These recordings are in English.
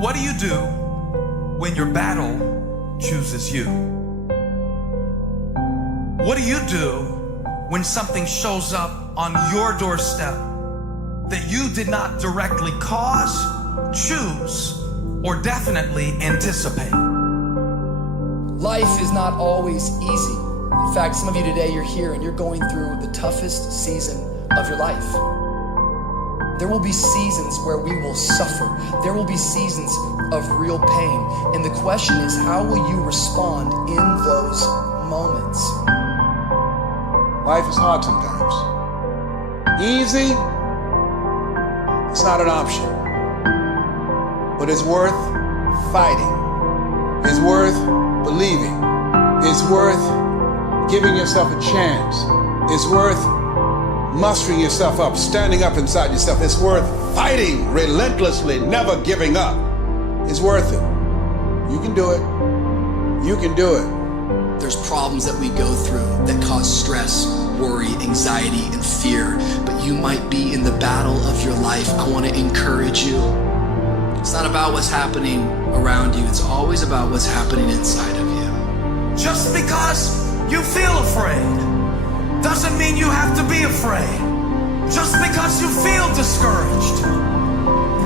What do you do when your battle chooses you? What do you do when something shows up on your doorstep that you did not directly cause, choose, or definitely anticipate? Life is not always easy. In fact, some of you today, you're here and you're going through the toughest season of your life. There will be seasons where we will suffer. There will be seasons of real pain. And the question is, how will you respond in those moments? Life is hard sometimes. Easy, it's not an option. But it's worth fighting. It's worth believing. It's worth giving yourself a chance. It's worth mustering yourself up, standing up inside yourself. It's worth fighting relentlessly, never giving up. It's worth it. You can do it. You can do it. There's problems that we go through that cause stress, worry, anxiety, and fear. But you might be in the battle of your life. I want to encourage you. It's not about what's happening around you. It's always about what's happening inside of you. Just because you feel afraid doesn't mean you have to be afraid. Just because you feel discouraged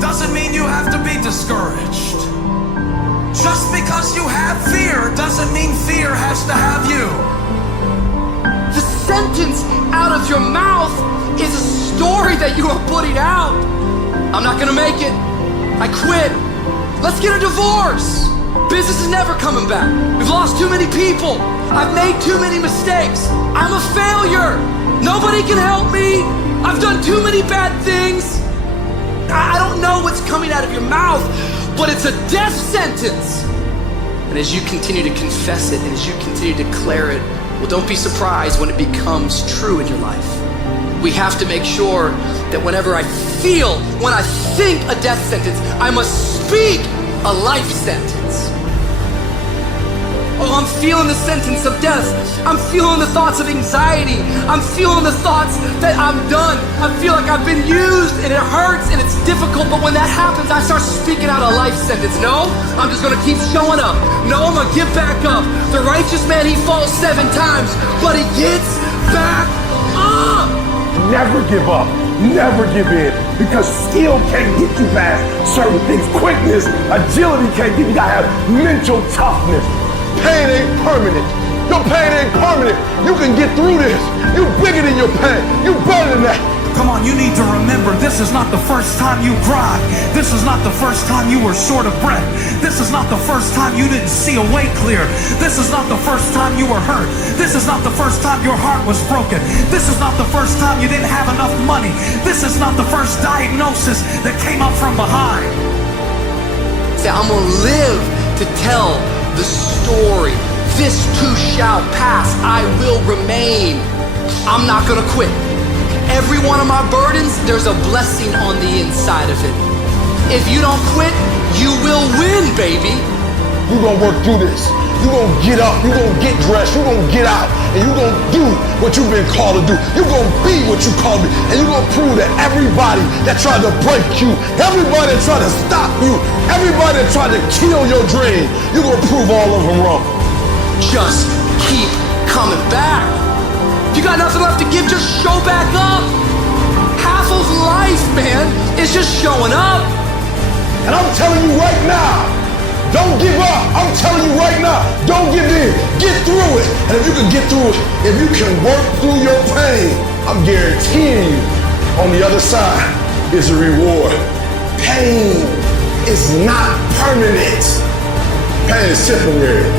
doesn't mean you have to be discouraged. Just because you have fear doesn't mean fear has to have you. The sentence out of your mouth is a story that you are putting out. I'm not gonna make it. I quit. Let's get a divorce. Business is never coming back. We've lost too many people. I've made too many mistakes. I'm a failure. Nobody can help me. I've done too many bad things. I don't know what's coming out of your mouth, but it's a death sentence. And as you continue to confess it and as you continue to declare it, well, don't be surprised when it becomes true in your life. We have to make sure that whenever I think a death sentence, I must speak a life sentence. Oh, I'm feeling the sentence of death. I'm feeling the thoughts of anxiety. I'm feeling the thoughts that I'm done. I feel like I've been used and it hurts and it's difficult, but when that happens, I start speaking out a life sentence. No, I'm just gonna keep showing up. No, I'm gonna get back up. The righteous man, he falls 7 times, but he gets back up. Never give up, never give in, because skill can't get you past certain things. Quickness, agility can't get you. You gotta have mental toughness. Pain ain't permanent. Your pain ain't permanent. You can get through this. You bigger than your pain. You better than that. Come on, you need to remember, this is not the first time you cried. This is not the first time you were short of breath. This is not the first time you didn't see a way clear. This is not the first time you were hurt. This is not the first time your heart was broken. This is not the first time you didn't have enough money. This is not the first diagnosis that came up from behind. Say, I'm gonna live to tell the story. This too shall pass. I will remain. I'm not gonna quit. Every one of my burdens, there's a blessing on the inside of it. If you don't quit, you will win, baby. You're gonna work through this. You're gonna get up. You're gonna get dressed. You're gonna get out. And you're gonna do what you've been called to do. You're gonna be what you called to be. And you're gonna prove that everybody that tried to break you, everybody that tried to stop you, everybody that tried to kill your dream, you're gonna prove all of them wrong. Just keep coming back. If you got nothing left to give, just show back up. Half of life, man, is just showing up. And I'm telling you right now, don't give up. I'm telling you right now, don't give in. Get through it. And if you can get through it, if you can work through your pain, I'm guaranteeing you, on the other side is a reward. Pain is not permanent. Pain is temporary.